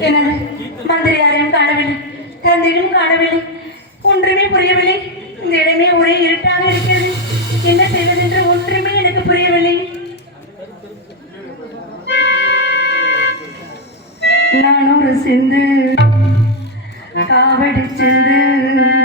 என்னது மந்திரியாரையும் காணவில்லை. தந்தையும் காணவில்லை. ஒன்றுமே புரியவில்லை. இந்த இடமே ஒரே இருட்டாக இருக்கிறது. என்ன செய்வதென்று ஒன்றுமே எனக்கு புரியவில்லை. நான் ஒரு சிந்து காவடி சிந்து.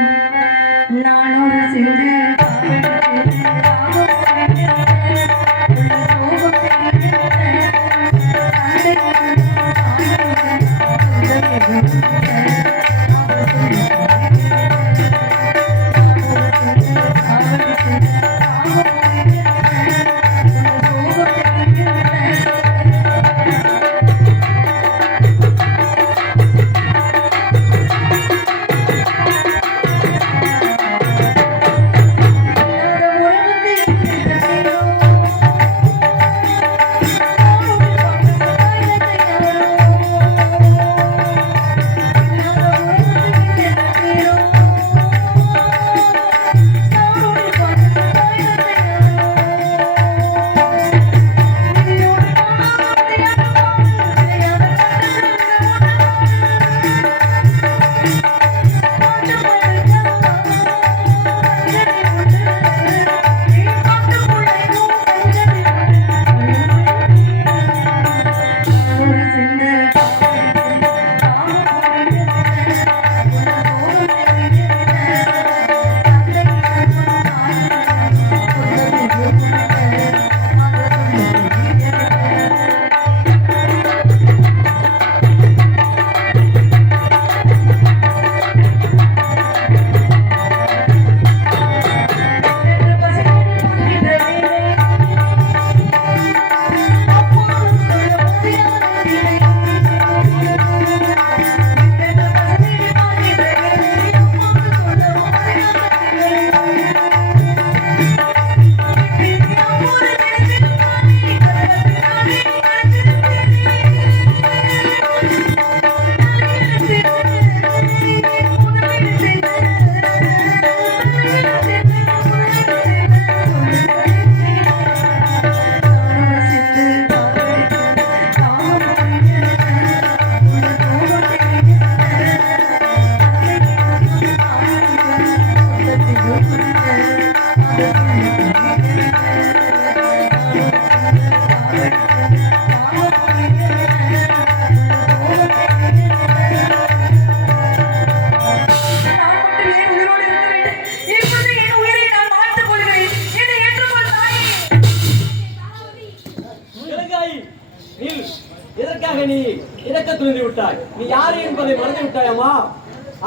எதற்காக நீ இறக்க துணிந்து விட்டாய்? நீ யாரு என்பதை மறந்து விட்டாயம்மா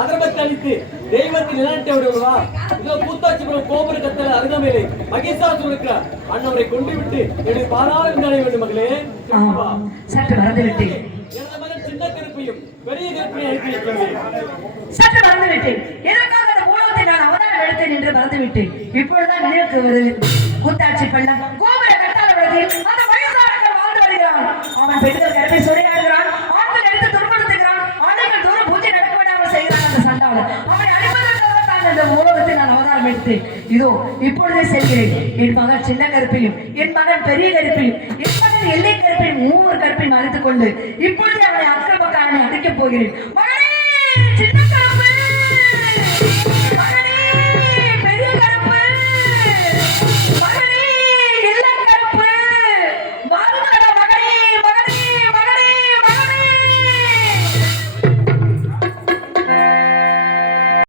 அதர்மத்தை அளித்து தெய்வத்தை நிலநட்ட விடுவா இதோ கூத்தாச்சிபுரம் கோபுர கத்தல அருகமேலே மகேசாசுருக்கு அண்ணவரை கொண்டு விட்டு என்னை பாராளும் நடைய வேண்டும் மகளே. சற்று மறந்துவிட்டேன். எனது மகன் சின்ன கருப்பையும் பெரிய கருப்பையும் அனுப்பி வைக்கிறேன். சற்று மறந்துவிட்டேன். எதற்காக அந்த மூலத்தை நான் அவதாரம் எடுத்தேன் என்று மறந்துவிட்டேன். இப்பொழுதுதான் நினைவுக்கு வருது. கூத்தாட்சி பள்ளம். நான் இதோ இப்பொழுதே செல்கிறேன். என் மகன் சின்ன கருப்பிலும் என் மகன் பெரிய கருப்பையும் என் மகன் எல்லை கருப்பையும் மூவர் கருப்பையும் அழைத்துக் கொண்டு இப்பொழுதே அவனை அக்கம் பக்கம் அடிக்கப் போகிறேன். மகனே சின்ன கருப்பு!